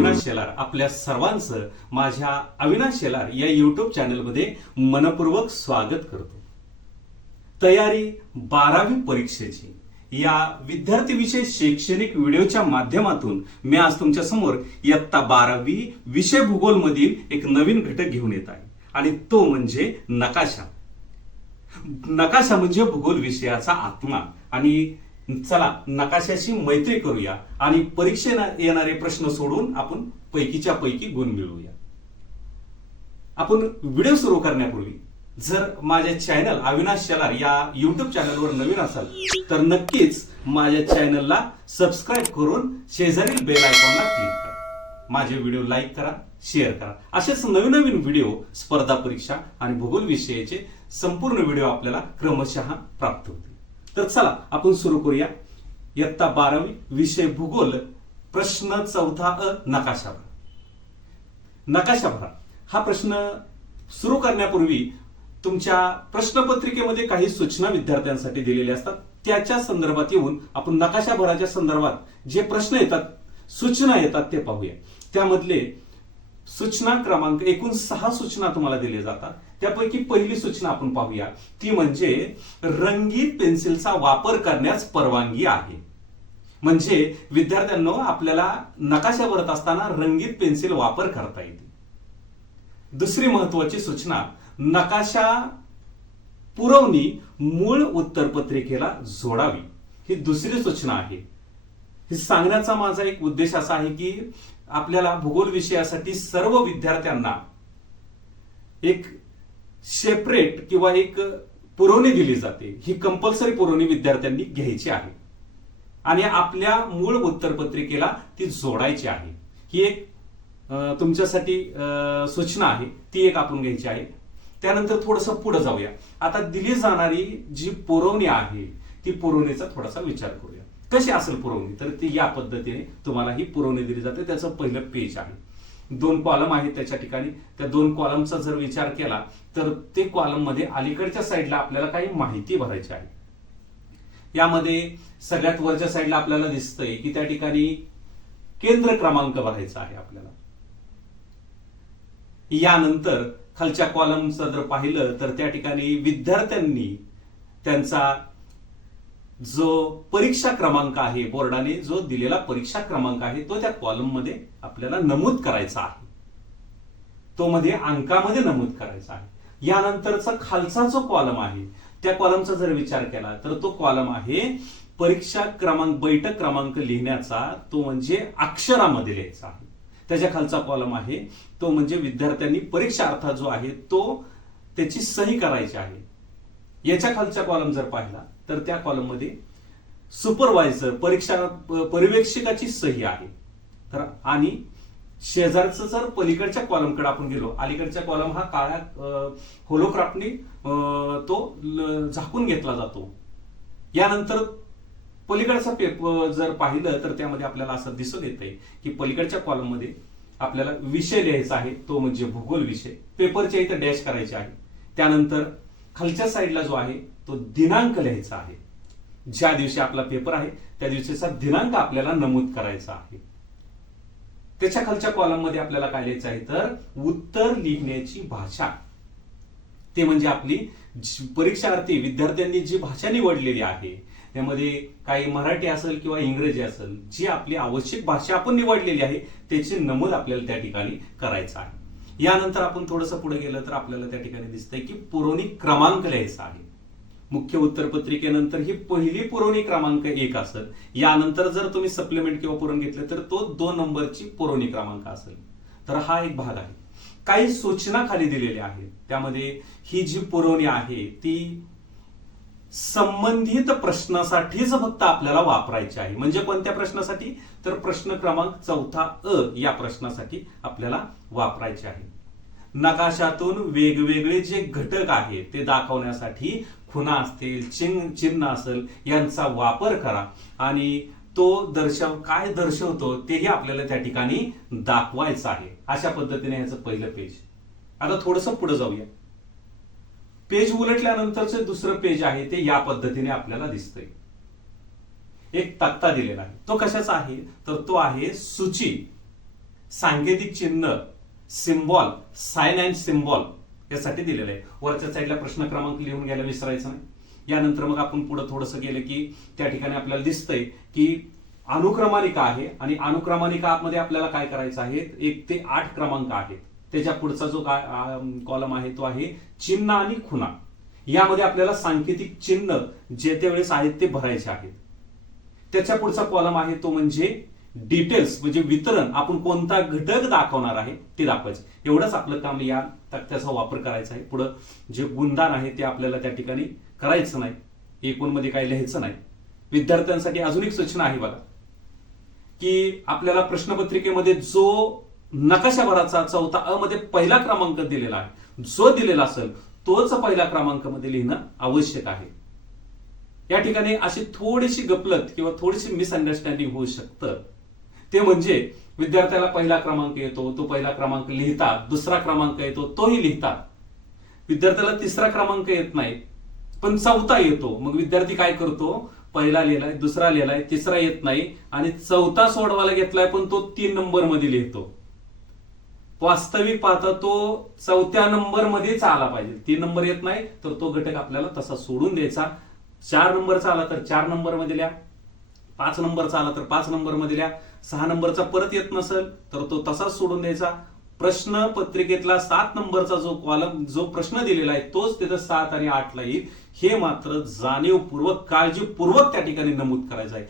अविनाश शेलार आपल्या सर्वांचं माझ्या अविनाश शेलार या युट्यूब चॅनलमध्ये मनपूर्वक स्वागत करतो. तयारी बारावी परीक्षेची. या विद्यार्थी शैक्षणिक व्हिडिओच्या माध्यमातून मी आज तुमच्यासमोर इयत्ता बारावी विषय भूगोल मधील एक नवीन घटक घेऊन येत आहे. आणि तो म्हणजे नकाशा. नकाशा म्हणजे भूगोल विषयाचा आत्मा. आणि चला नकाशाशी मैत्री करूया आणि परीक्षेला येणारे प्रश्न सोडून आपण पैकीच्या पैकी गुण मिळवूया. आपण व्हिडिओ सुरू करण्यापूर्वी जर माझ्या चॅनल अविनाश शेलार या युट्यूब चॅनलवर नवीन असाल तर नक्कीच माझ्या चॅनलला सबस्क्राईब करून शेजारील बेल आयकॉनला क्लिक करा. माझे व्हिडिओ लाईक करा शेअर करा. असेच नवीन नवीन व्हिडिओ स्पर्धा परीक्षा आणि भूगोल विषयाचे संपूर्ण व्हिडिओ आपल्याला क्रमशः प्राप्त होते तर चला आपण सुरू करूया. इयत्ता बारावी विषय भूगोल प्रश्न चौथा अ नकाशा भरा नकाशा भरा हा प्रश्न सुरू करण्यापूर्वी तुमच्या प्रश्नपत्रिकेमध्ये काही सूचना विद्यार्थ्यांसाठी दिलेल्या असतात. त्याच्या संदर्भात येऊन आपण नकाशा भराच्या संदर्भात जे प्रश्न येतात सूचना येतात ते पाहूया. त्यामधले सूचना क्रमांक एकूण सहा सूचना तुम्हाला दिल्या जातात. त्यापैकी पहिली सूचना आपण पाहूया. ती म्हणजे रंगीत पेन्सिलचा वापर करण्यास परवानगी आहे. म्हणजे विद्यार्थ्यांनो आपल्याला नकाशा भरत असताना रंगीत पेन्सिल वापर करता येते. दुसरी महत्वाची सूचना नकाशा पुरवणी मूळ उत्तरपत्रिकेला जोडावी. ही दुसरी सूचना आहे. हे सांगण्याचा माझा एक उद्देश असा आहे की आपल्याला भूगोल विषयासाठी सर्व विद्यार्थ्यांना एक सेपरेट किंवा एक पुरवणी दिली जाते. ही कंपल्सरी पुरवणी विद्यार्थ्यांनी घ्यायची आहे. आणि आपल्या मूळ उत्तरपत्रिकेला ती जोडायची आहे. ही एक तुमच्यासाठी सूचना आहे. ती एक आपण घ्यायची आहे. त्यानंतर थोडंसं पुढे जाऊया. आता दिली जाणारी जी पुरवणी आहे ती पुरवणीचा थोडासा विचार करूया. कशी असेल पुरवणी? तर ती या पद्धतीने तुम्हाला ही पुरवणी दिली जाते. त्याचं पहिलं पेज आहे. दोन कॉलम आहेत त्याच्या ठिकाणी. त्या दोन कॉलमचा जर विचार केला तर ते कॉलममध्ये अलीकडच्या साईडला आपल्याला काही माहिती भरायची आहे. यामध्ये सगळ्यात वरच्या साईडला आपल्याला दिसतंय की त्या ठिकाणी केंद्र क्रमांक भरायचा आहे आपल्याला. यानंतर खालच्या कॉलमचं जर पाहिलं तर त्या ठिकाणी विद्यार्थ्यांनी त्यांचा जो परीक्षा क्रमांक आहे बोर्डाने जो दिलेला परीक्षा क्रमांक आहे तो त्या कॉलममध्ये आपल्याला नमूद करायचा आहे. तो मध्ये अंकामध्ये नमूद करायचा आहे. यानंतरचा खालचा जो कॉलम आहे त्या कॉलमचा जर विचार केला तर तो कॉलम आहे परीक्षा क्रमांक बैठक क्रमांक लिहिण्याचा तो म्हणजे अक्षरामध्ये लिहायचा आहे. त्याच्या खालचा कॉलम आहे तो म्हणजे विद्यार्थ्यांनी परीक्षा अर्थात जो आहे तो त्याची सही करायची आहे. याच्या खालचा कॉलम जर पाहिला तर त्या कॉलममध्ये सुपरवायझर परीक्षा पर्यवेक्षकाची सही आहे. तर आणि शेजारचं जर पलीकडच्या कॉलमकडे आपण गेलो अलीकडच्या कॉलम हा काळ्या होलोक्राफ्टने तो झाकून घेतला जातो. यानंतर पलीकडचा पेपर जर पाहिलं तर त्यामध्ये आपल्याला असं दिसून येत आहे की पलीकडच्या कॉलममध्ये आपल्याला विषय लिहायचा आहे तो म्हणजे भूगोल विषय. पेपरच्या इथं डॅश करायचे आहे. त्यानंतर खालच्या साईडला जो आहे तो दिनांक लिहायचा आहे. ज्या दिवशी आपला पेपर आहे त्या दिवशीचा दिनांक आपल्याला नमूद करायचा आहे. त्याच्या खालच्या कॉलममध्ये आपल्याला काय लिहायचं आहे तर उत्तर लिहिण्याची भाषा. ते म्हणजे आपली परीक्षार्थी विद्यार्थ्यांनी जी भाषा निवडलेली आहे त्यामध्ये काही मराठी असेल किंवा इंग्रजी असेल जी आपली आवश्यक भाषा आपण निवडलेली आहे त्याची नमूद आपल्याला त्या ठिकाणी करायचं आहे. यानंतर आपण थोडंसं पुढे गेलं तर आपल्याला त्या ठिकाणी दिसतंय की पुरवणी क्रमांक लिहायचा आहे. मुख्य उत्तरपत्रिकेनंतर ही पहिली पुरवणी क्रमांक एक असेल. यानंतर जर तुम्ही सप्लिमेंट किंवा पुरवून घेतले तर तो दोन नंबरची पुरवणी क्रमांक असेल. तर हा एक भाग आहे. काही सूचना खाली दिलेल्या आहेत. त्यामध्ये ही जी पुरवणी आहे ती संबंधित प्रश्नासाठीच फक्त आपल्याला वापरायची आहे. म्हणजे कोणत्या प्रश्नासाठी? तर प्रश्न क्रमांक चौथा अ या प्रश्नासाठी आपल्याला वापरायचे आहे. नकाशातून वेगवेगळे जे घटक आहेत ते दाखवण्यासाठी खुणा असतील चिन्ह चिन्ह असेल यांचा वापर करा. आणि तो दर्शव काय दर्शवतो तेही आपल्याला त्या ठिकाणी दाखवायचं आहे. अशा पद्धतीने याचं पहिलं पेज आता थोडस पुढे जाऊया. पेज उलटल्यानंतरचं दुसरं पेज आहे ते या पद्धतीने आपल्याला दिसतंय. एक तक्ता दिलेला आहे. तो कशाचा आहे? तर तो आहे सूची. सांकेतिक चिन्ह सिम्बॉल साइन अँड सिम्बॉल. यासाठी दिलेलं आहे. वरच्या साईडला प्रश्न क्रमांक लिहून घ्यायला विसरायचं नाही. यानंतर मग आपण पुढे थोडंसं गेलं की त्या ठिकाणी आपल्याला दिसतंय की अनुक्रमानिका आहे आणि अनुक्रमालिका मध्ये आपल्याला काय करायचं आहे? एक ते आठ क्रमांक आहेत. त्याच्या पुढचा जो काय कॉलम आहे तो आहे चिन्ह आणि खुणा. यामध्ये आपल्याला सांकेतिक चिन्ह जे त्या वेळेस आहेत ते भरायचे आहेत. त्याच्या पुढचा कॉलम आहे तो म्हणजे डिटेल्स म्हणजे वितरण आपण कोणता घटक दाखवणार आहे ते दाखवायचं. एवढंच आपलं काम या तक्त्याचा वापर करायचा आहे. पुढं जे गुणदान आहे ते आपल्याला त्या ठिकाणी करायचं नाही. एकूणमध्ये काही लिहायचं नाही. विद्यार्थ्यांसाठी अजून एक सूचना आहे बघा. की आपल्याला प्रश्नपत्रिकेमध्ये जो नकाशा भराचा चौथा अ मध्ये पहिला क्रमांक दिलेला आहे जो दिलेला असेल तोच पहिला क्रमांकामध्ये लिहिणं आवश्यक आहे. या ठिकाणी अशी थोडीशी गपलत किंवा थोडीशी मिसअंडरस्टँडिंग होऊ शकतं. ते म्हणजे विद्यार्थ्याला पहिला क्रमांक येतो तो पहिला क्रमांक लिहितात दुसरा क्रमांक येतो तोही लिहितात. विद्यार्थ्याला तिसरा क्रमांक येत नाही पण चौथा येतो. मग विद्यार्थी काय करतो? पहिला लिहिलाय दुसरा लिहिलाय तिसरा येत नाही आणि चौथा सोडवायला घेतलाय पण तो तीन नंबरमध्ये लिहितो. वास्तविक पाहता तो चौथ्या नंबर मध्येच आला पाहिजे. तीन नंबर येत नाही तर तो घटक आपल्याला तसा सोडून द्यायचा. चार नंबरचा आला तर चार नंबरमध्ये लिहा. पाच नंबरचा आला तर पाच नंबरमध्ये लिहा. सहा नंबरचा परत येत नसेल तर तो तसाच सोडून द्यायचा. प्रश्न पत्रिकेतला सात नंबरचा जो कॉलम जो प्रश्न दिलेला आहे तोच तिथं सात आणि आठला येईल. हे मात्र जाणीवपूर्वक काळजीपूर्वक त्या ठिकाणी नमूद करायचं आहे.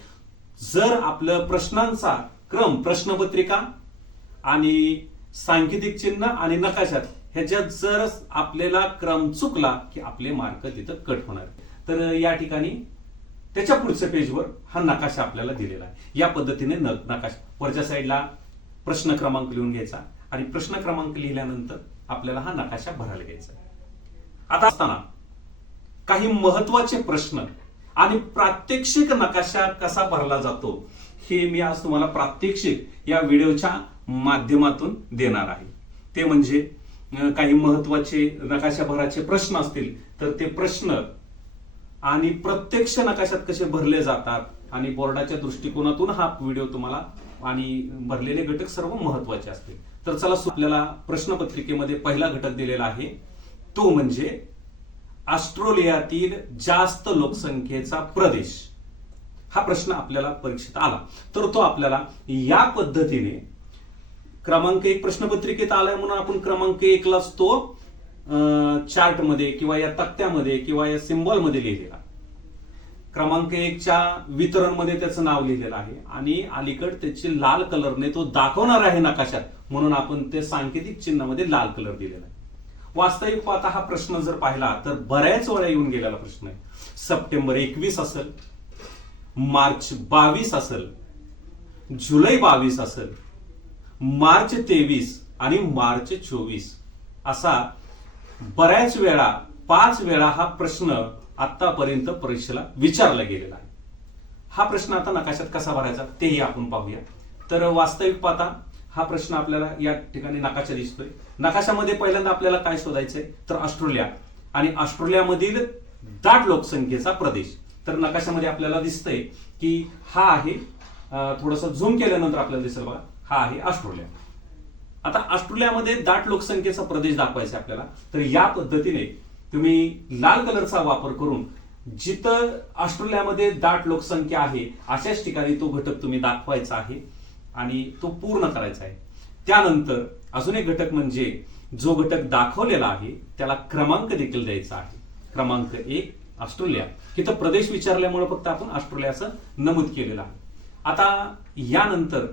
जर आपलं प्रश्नांचा क्रम प्रश्नपत्रिका आणि सांकेतिक चिन्ह आणि नकाशात ह्याच्यात जर आपल्याला क्रम चुकला की आपले मार्क तिथं कट होणार. तर या ठिकाणी त्याच्या पुढच्या पेजवर हा नकाशा आपल्याला दिलेला आहे. या पद्धतीने न- नकाशा वरच्या साईडला प्रश्न क्रमांक लिहून घ्यायचा आणि प्रश्न क्रमांक लिहिल्यानंतर आपल्याला हा नकाशा भरायला घ्यायचा आता असताना काही महत्त्वाचे प्रश्न आणि प्रात्यक्षिक नकाशा कसा भरला जातो हे मी आज तुम्हाला प्रात्यक्षिक या व्हिडिओच्या माध्यमातून देणार आहे. ते म्हणजे काही महत्त्वाचे नकाशा भराचे प्रश्न असतील तर ते प्रश्न आणि प्रत्यक्ष नकाशात कसे भरले जातात आणि बोर्डाच्या दृष्टिकोनातून हा व्हिडिओ तुम्हाला आणि भरलेले घटक सर्व महत्त्वाचे असतील. तर चला सु- आपल्याला प्रश्नपत्रिकेमध्ये पहिला घटक दिलेला आहे. तो म्हणजे ऑस्ट्रेलियातील जास्त लोकसंख्येचा प्रदेश. हा प्रश्न आपल्याला परीक्षेत आला. तर तो आपल्याला या पद्धतीने क्रमांक एक प्रश्नपत्रिकेत आलाय म्हणून आपण क्रमांक एकलाच तो चार्टमध्ये किंवा या तक्त्यामध्ये किंवा या सिम्बॉलमध्ये लिहिलेला. क्रमांक एकच्या वितरणमध्ये त्याचं नाव लिहिलेलं आहे. आणि अलीकड त्याची लाल कलरने तो दाखवणार आहे नकाशात. म्हणून आपण ते सांकेतिक चिन्हामध्ये लाल कलर दिलेला आहे. वास्तविक पाहता हा प्रश्न जर पाहिला तर बऱ्याच वेळा येऊन गेलेला प्रश्न आहे. सप्टेंबर एकवीस असेल मार्च बावीस असेल जुलै बावीस असेल मार्च तेवीस आणि मार्च चोवीस असा बऱ्याच वेळा पाच वेळा हा प्रश्न आतापर्यंत परीक्षेला विचारला गेलेला आहे. हा प्रश्न आता नकाशात कसा भरायचा तेही आपण पाहूया. तर वास्तविक पाहता हा प्रश्न आपल्याला या ठिकाणी नकाशा दिसतोय. नकाशामध्ये पहिल्यांदा आपल्याला काय शोधायचंय? तर ऑस्ट्रेलिया. आणि ऑस्ट्रेलियामधील दाट लोकसंख्येचा प्रदेश. तर नकाशामध्ये आपल्याला दिसतंय की हा आहे थोडस झूम केल्यानंतर आपल्याला दिसेल बघा. हा आहे ऑस्ट्रेलिया. आता ऑस्ट्रेलियामध्ये दाट लोकसंख्येचा प्रदेश दाखवायचा आपल्याला. तर या पद्धतीने तुम्ही लाल कलरचा वापर करून जिथं ऑस्ट्रेलियामध्ये दाट लोकसंख्या आहे अशाच ठिकाणी तो घटक तुम्ही दाखवायचा आहे आणि तो पूर्ण करायचा आहे. त्यानंतर अजून एक घटक म्हणजे जो घटक दाखवलेला आहे त्याला क्रमांक देखील द्यायचा आहे. क्रमांक एक ऑस्ट्रेलिया. इथं प्रदेश विचारल्यामुळे फक्त आपण ऑस्ट्रेलियाचं नमूद केलेलं आहे. आता यानंतर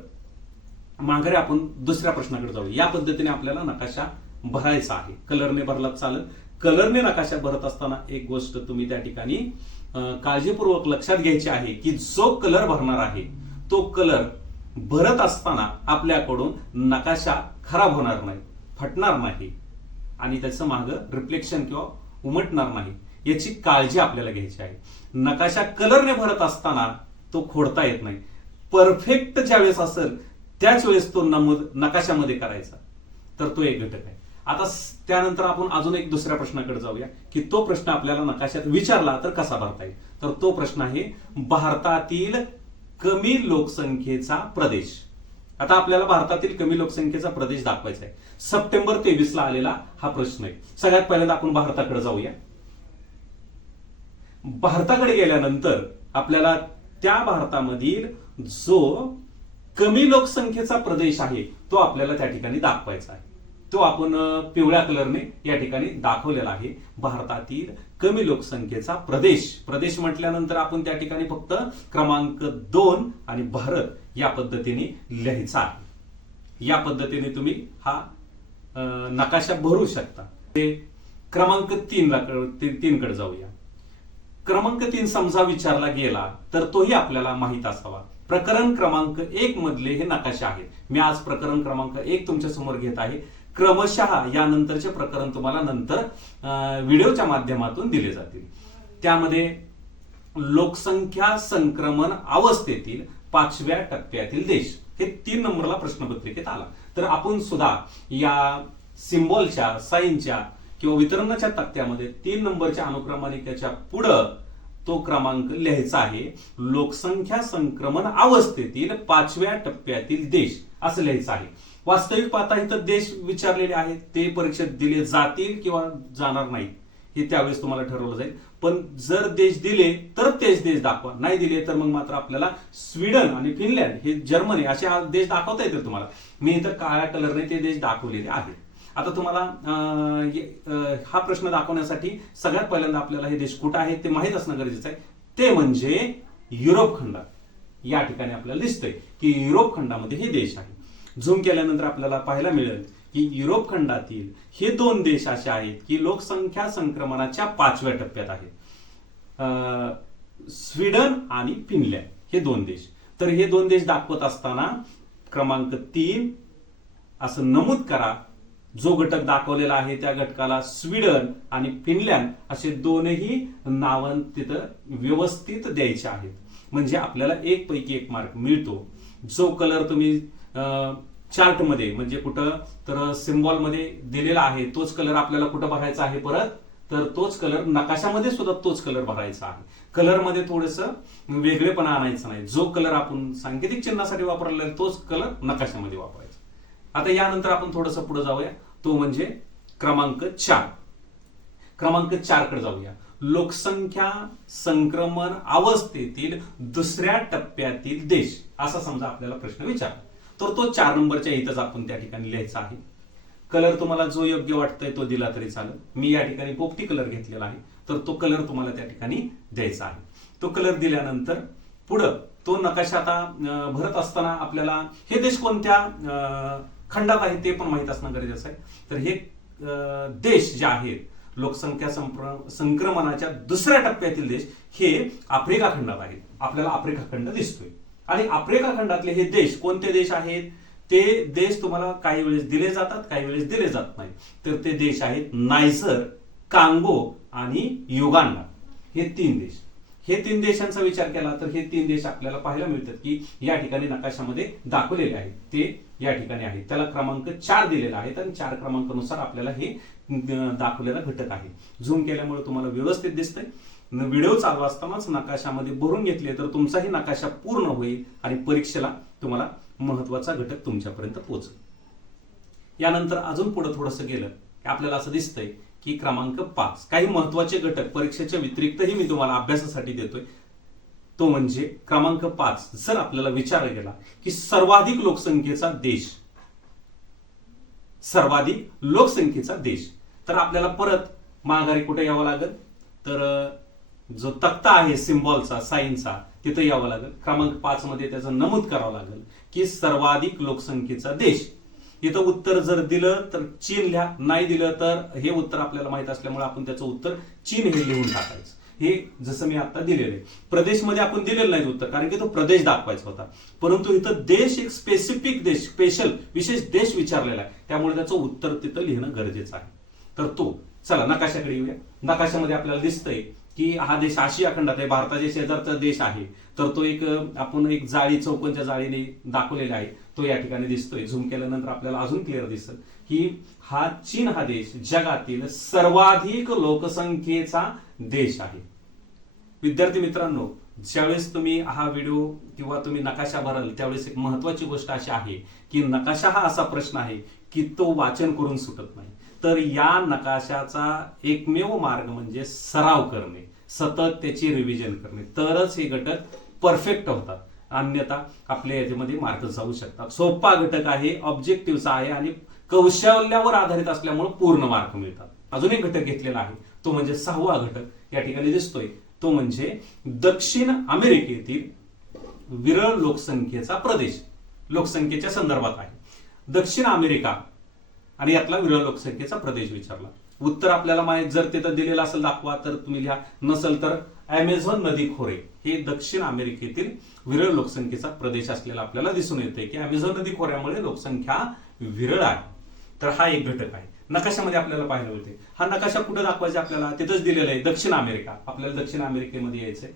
माघारी आपण दुसऱ्या प्रश्नाकडे जाऊ या पद्धतीने आपल्याला नकाशा भरायचा आहे. कलरने भरला चालेल. कलरने नकाशा भरत असताना एक गोष्ट तुम्ही त्या ठिकाणी काळजीपूर्वक लक्षात घ्यायची आहे की जो कलर भरणार आहे तो कलर भरत असताना आपल्याकडून नकाशा खराब होणार नाही फटणार नाही आणि त्याचं मागं रिफ्लेक्शन किंवा उमटणार नाही याची काळजी आपल्याला घ्यायची आहे. नकाशा कलरने भरत असताना तो खोडता येत नाही. परफेक्ट ज्यावेळेस असेल त्याच वेळेस तो नमूद नकाशामध्ये करायचा. तर तो एक घटक आहे. आता त्यानंतर आपण अजून एक दुसऱ्या प्रश्नाकडे जाऊया की तो प्रश्न आपल्याला नकाशात विचारला तर कसा भरता येईल? तर तो प्रश्न आहे भारतातील कमी लोकसंख्येचा प्रदेश. आता आपल्याला भारतातील कमी लोकसंख्येचा प्रदेश दाखवायचा आहे. सप्टेंबर तेवीस ला आलेला हा प्रश्न आहे. सगळ्यात पहिल्यांदा आपण भारताकडे जाऊया. भारताकडे गेल्यानंतर आपल्याला त्या भारतामधील जो कमी लोकसंख्येचा प्रदेश आहे तो आपल्याला त्या ठिकाणी दाखवायचा आहे. तो आपण पिवळ्या कलरने या ठिकाणी दाखवलेला आहे. भारतातील कमी लोकसंख्येचा प्रदेश. प्रदेश म्हटल्यानंतर आपण त्या ठिकाणी फक्त क्रमांक दोन आणि भारत या पद्धतीने लिहायचा आहे. या पद्धतीने तुम्ही हा नकाशा भरू शकता. ते क्रमांक तीन ला तीन कडे जाऊया. क्रमांक तीन समजा विचारला गेला तर तोही आपल्याला माहीत असावा. प्रकरण क्रमांक एक मधले हे नकाशे आहेत. मी आज प्रकरण क्रमांक एक तुमच्यासमोर घेत आहे. क्रमशः यानंतरचे प्रकरण तुम्हाला नंतर व्हिडिओच्या माध्यमातून दिले जातील. त्यामध्ये लोकसंख्या संक्रमण अवस्थेतील पाचव्या टप्प्यातील देश. हे तीन नंबरला प्रश्नपत्रिकेत आला. तर आपण सुद्धा या सिम्बॉलच्या साईनच्या किंवा वितरणाच्या तक्त्यामध्ये तीन नंबरच्या अनुक्रमानिकेच्या पुढं तो क्रमांक लिहायचा आहे लोकसंख्या संक्रमण अवस्थेतील पाचव्या टप्प्यातील देश असं लिहायचं आहे. वास्तविक पाहता इथं देश विचारलेले आहेत ते परीक्षेत दिले जातील किंवा जाणार नाहीत हे त्यावेळेस तुम्हाला ठरवलं जाईल. पण जर देश दिले तर तेच देश दाखवा. नाही दिले तर मग मात्र आपल्याला स्वीडन आणि फिनलँड हे जर्मनी असे हा देश दाखवता येतील तुम्हाला. मी इथं काळ्या कलरने ते देश दाखवलेले आहेत. आता तुम्हाला हा प्रश्न दाखवण्यासाठी सगळ्यात पहिल्यांदा आपल्याला हे देश कुठं आहेत ते माहीत असणं गरजेचं आहे. ते म्हणजे युरोप खंडात या ठिकाणी आपल्याला दिसतंय की युरोप खंडामध्ये हे देश आहे. झूम केल्यानंतर आपल्याला पाहायला मिळेल की युरोप खंडातील हे दोन देश असे आहेत की लोकसंख्या संक्रमणाच्या पाचव्या टप्प्यात आहेत. अं, स्वीडन आणि फिनलँड हे दोन देश. तर हे दोन देश दाखवत असताना क्रमांक तीन असं नमूद करा जो घटक दाखवलेला आहे त्या घटकाला स्वीडन आणि फिनलँड असे दोनही नावं तिथं व्यवस्थित द्यायचे आहेत. म्हणजे आपल्याला एक पैकी एक मार्क मिळतो. जो कलर तुम्ही चार्टमध्ये म्हणजे कुठं तर सिम्बॉलमध्ये दिलेला आहे तोच कलर आपल्याला कुठं भरायचा आहे परत? तर तोच कलर नकाशामध्ये सुद्धा तोच कलर भरायचा आहे. कलरमध्ये थोडस वेगळेपणा आणायचं नाही. जो कलर आपण सांकेतिक चिन्हासाठी वापरलेला आहे तोच कलर नकाशामध्ये वापरायचा आता यानंतर आपण थोडंसं पुढे जाऊया. तो म्हणजे क्रमांक चार. क्रमांक चारकडे जाऊया. लोकसंख्या संक्रमण अवस्थेतील दुसऱ्या टप्प्यातील देश. असा समजा आपल्याला प्रश्न विचार तर तो चार नंबरच्या इथंच आपण त्या ठिकाणी लिहायचा आहे. कलर तुम्हाला जो योग्य वाटतोय तो दिला तरी चालेल. मी या ठिकाणी पोपटी कलर घेतलेला आहे. तर तो कलर तुम्हाला त्या ठिकाणी द्यायचा आहे. तो कलर दिल्यानंतर पुढं तो नकाशा आता भरत असताना आपल्याला हे देश कोणत्या अं, खंडात आहे ते पण माहीत असणं गरजेचं आहे. तर हे देश जे आहेत लोकसंख्या संप्र- संक्रमणाच्या दुसऱ्या टप्प्यातील देश हे आफ्रिका खंडात आहेत आपल्याला आफ्रिका खंड दिसतोय. आणि आफ्रिका खंडातले हे देश कोणते देश आहेत? ते देश तुम्हाला काही वेळेस दिले जातात काही वेळेस दिले जात नाही. तर ते देश आहेत नायसर कांगो आणि युगांडा. हे तीन देश. हे तीन देशांचा विचार केला तर हे तीन देश आपल्याला पाहायला मिळतात की या ठिकाणी नकाशामध्ये दाखवलेले आहेत. ते या ठिकाणी आहेत. त्याला क्रमांक चार दिलेला आहे आणि चार क्रमांकानुसार आपल्याला हे दाखवलेला घटक आहे. झूम केल्यामुळे तुम्हाला व्यवस्थित दिसतंय. व्हिडिओ चालू असतानाच नकाशामध्ये भरून घेतले तर तुमचाही नकाशा पूर्ण होईल आणि परीक्षेला तुम्हाला महत्त्वाचा घटक तुमच्यापर्यंत पोहोचेल. यानंतर अजून पुढे थोडंसं गेलं. आपल्याला असं दिसतंय की क्रमांक पाच. काही महत्त्वाचे घटक परीक्षेच्या व्यतिरिक्तही मी तुम्हाला अभ्यासासाठी देतोय. तो म्हणजे क्रमांक पाच. जर आपल्याला विचारला गेला की सर्वाधिक लोकसंख्येचा देश. सर्वाधिक लोकसंख्येचा देश. तर आपल्याला परत माघारी कुठे यावं लागेल? तर जो तक्ता आहे सिम्बॉलचा साईनचा तिथं यावं लागेल. क्रमांक पाच मध्ये त्याचं नमूद करावं लागेल की सर्वाधिक लोकसंख्येचा देश. इथं उत्तर जर दिलं तर चीन लिहा नाही दिलं तर हे उत्तर आपल्याला माहीत असल्यामुळे आपण त्याचं उत्तर चीन हे लिहून टाकायचं. हे जसं मी आता दिलेलं आहे. प्रदेशमध्ये आपण दिलेलं नाही उत्तर कारण की तो प्रदेश दाखवायचा होता. परंतु इथं देश एक स्पेसिफिक देश स्पेशल विशेष देश विचारलेला आहे. त्यामुळे त्याचं उत्तर तिथं लिहिणं गरजेचं आहे. तर तो चला नकाशाकडे येऊया. नकाशामध्ये आपल्याला दिसतंय की हा देश आशिया खंडात आहे भारताच्या शेजारचा देश आहे. तर तो एक आपण एक जाळी चौकोनच्या जाळीने दाखवलेला आहे. तो या ठिकाणी दिसतोय. झूम केल्यानंतर आपल्याला अजून क्लिअर दिसत की हा चीन हा देश जगातील सर्वाधिक लोकसंख्येचा देश आहे. विद्यार्थी मित्रांनो ज्यावेळेस तुम्ही हा व्हिडिओ किंवा तुम्ही नकाशा भराल त्यावेळेस एक महत्वाची गोष्ट अशी आहे की नकाशा हा असा प्रश्न आहे की तो वाचन करून सुटत नाही. तर या नकाशाचा एकमेव मार्ग म्हणजे सराव करणे. सतत त्याची रिव्हिजन करणे. तरच हे घटक परफेक्ट होतात. अन्यथा आपल्या याच्यामध्ये मार्क जाऊ शकतात. सोपा घटक आहे ऑब्जेक्टिव्हचा आहे आणि कौशल्यावर आधारित असल्यामुळे पूर्ण मार्क मिळतात. अजून एक घटक घेतलेला आहे. तो म्हणजे सहावा घटक या ठिकाणी दिसतोय. तो म्हणजे दक्षिण अमेरिकेतील विरळ लोकसंख्येचा प्रदेश. लोकसंख्येच्या संदर्भात आहे. दक्षिण अमेरिका आणि यातला विरळ लोकसंख्येचा प्रदेश विचारला. उत्तर आपल्याला माहीत जर तिथं दिलेलं असेल दाखवा तर तुम्ही लिहा. नसेल तर अमेझॉन नदी खोरे हे दक्षिण अमेरिकेतील विरळ लोकसंख्येचा प्रदेश असलेला आपल्याला दिसून येते की अमेझॉन नदी खोऱ्यामुळे लोकसंख्या विरळ आहे. तर हा एक घटक आहे. नकाशामध्ये आपल्याला पाहायला मिळते हा नकाशा कुठं दाखवायचा आपल्याला? तिथंच दिलेला आहे दक्षिण अमेरिका. आपल्याला दक्षिण अमेरिकेमध्ये यायचंय.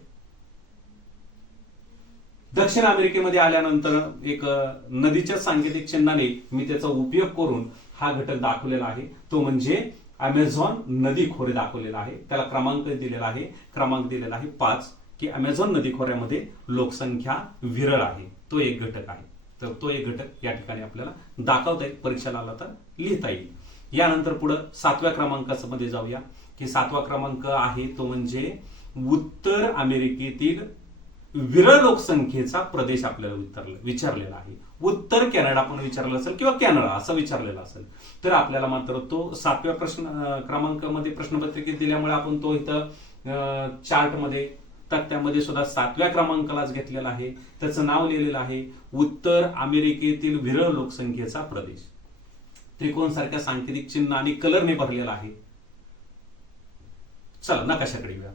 दक्षिण अमेरिकेमध्ये आल्यानंतर एक नदीच्या सांकेतिक चिन्हाने मी त्याचा उपयोग करून हा घटक दाखवलेला आहे. तो म्हणजे अमेझॉन नदी खोरे दाखवलेला आहे. त्याला क्रमांक दिलेला आहे. क्रमांक दिलेला आहे पाच की अमेझॉन नदी खोऱ्यामध्ये लोकसंख्या विरळ आहे. तो एक घटक आहे. तर तो एक घटक या ठिकाणी आपल्याला दाखवता येईल. परीक्षेला आला तर लिहिता येईल. यानंतर पुढं सातव्या क्रमांकाचं मध्ये जाऊया. की सातवा क्रमांक आहे तो म्हणजे उत्तर अमेरिकेतील विरळ लोकसंख्येचा प्रदेश आपल्याला विचारला विचारलेला आहे. उत्तर कॅनडा पण विचारलं असेल किंवा कॅनडा असं विचारलेला असेल तर आपल्याला मात्र तो सातव्या प्रश्न क्रमांकामध्ये प्रश्नपत्रिकेत दिल्यामुळे आपण तो इथं चार्टमध्ये तक्त्यामध्ये सुद्धा सातव्या क्रमांकालाच घेतलेला आहे. त्याचं नाव लिहिलेलं आहे उत्तर अमेरिकेतील विरळ लोकसंख्येचा प्रदेश. त्रिकोण सारख्या सांकेतिक चिन्ह आणि कलरने भरलेला आहे. चला नकाशाकडे येऊया.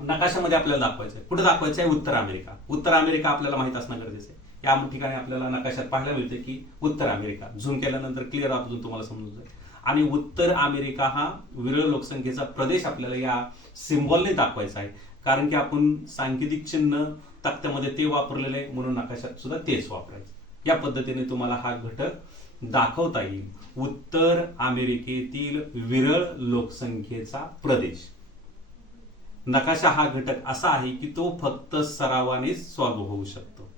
नकाशामध्ये आपल्याला दाखवायचं आहे कुठे दाखवायचं आहे उत्तर अमेरिका. उत्तर अमेरिका आपल्याला माहीत असणं गरजेचं आहे. या ठिकाणी आपल्याला नकाशात पाहायला मिळते की उत्तर अमेरिका. झूम केल्यानंतर क्लिअर अजून तुम्हाला समजून जाईल. आणि उत्तर अमेरिका हा विरळ लोकसंख्येचा प्रदेश आपल्याला या सिम्बॉलने दाखवायचा आहे. कारण की आपण सांकेतिक चिन्ह तक्त्यामध्ये ते वापरलेले आहे, म्हणून नकाशात सुद्धा तेच वापरायचं. या पद्धतीने तुम्हाला हा घटक दाखवता येईल. उत्तर अमेरिकेतील विरळ लोकसंख्येचा प्रदेश. नकाशा हा घटक असा आहे की तो फक्त सरावानेच सॉल्व्ह होऊ शकतो.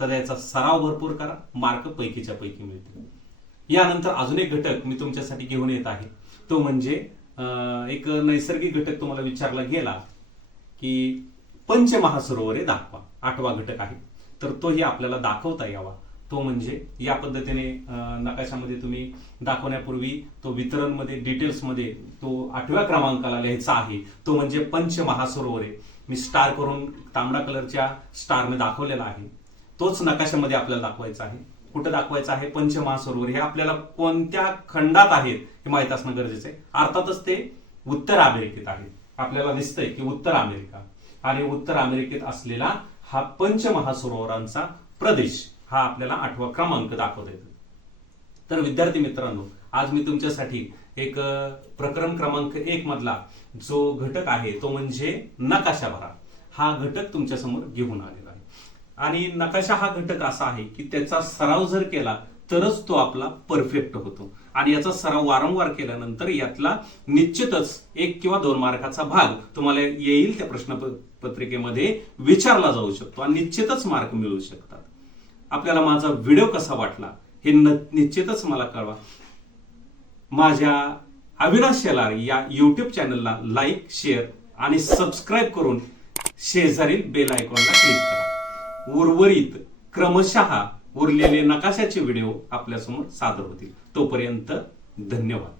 तर याचा सराव भरपूर करा मार्क पैकीच्या पैकी मिळतील. यानंतर अजून एक घटक मी तुमच्यासाठी घेऊन येत आहे. तो म्हणजे एक नैसर्गिक घटक तुम्हाला विचारला गेला की पंचमहासरोवरे दाखवा. आठवा घटक आहे. तर तोही आपल्याला दाखवता यावा. तो म्हणजे या पद्धतीने नकाशामध्ये तुम्ही दाखवण्यापूर्वी तो वितरणमध्ये डिटेल्समध्ये तो आठव्या क्रमांकाला लिहायचा आहे. तो म्हणजे पंच महासरोवरे मी स्टार करून तांबडा कलरच्या स्टारने दाखवलेला आहे. तोच नकाशामध्ये आपल्याला दाखवायचा आहे. कुठं दाखवायचं आहे? पंच महासरोवर हे आपल्याला कोणत्या खंडात आहेत हे माहीत असणं गरजेचं आहे. अर्थातच ते उत्तर अमेरिकेत आहे. आपल्याला दिसतंय की उत्तर अमेरिका. आणि उत्तर अमेरिकेत असलेला हा पंच महासरोवरांचा प्रदेश. हा आपल्याला आठवा क्रमांक दाखवता येतो. तर विद्यार्थी मित्रांनो आज मी तुमच्यासाठी एक प्रकरण क्रमांक एक मधला जो घटक आहे तो म्हणजे नकाशा भरा. हा घटक तुमच्यासमोर घेऊन आलेला आहे. आणि नकाशा हा घटक असा आहे की त्याचा सराव जर केला तरच तो आपला परफेक्ट होतो. आणि याचा सराव वारंवार केल्यानंतर यातला निश्चितच एक किंवा दोन मार्काचा भाग तुम्हाला येईल त्या प्रश्न पत्रिकेमध्ये विचारला जाऊ शकतो आणि निश्चितच मार्क मिळू शकतात. आपल्याला माझा व्हिडिओ कसा वाटला हे न- निश्चितच मला कळवा. माझ्या अविनाश शेलार या यूट्यूब चॅनलला लाईक शेअर आणि सबस्क्राईब करून शेजारील बेल आयकॉनला क्लिक करा. उर्वरित क्रमशः उरलेले नकाशाचे व्हिडिओ आपल्यासमोर सादर होतील. तोपर्यंत धन्यवाद.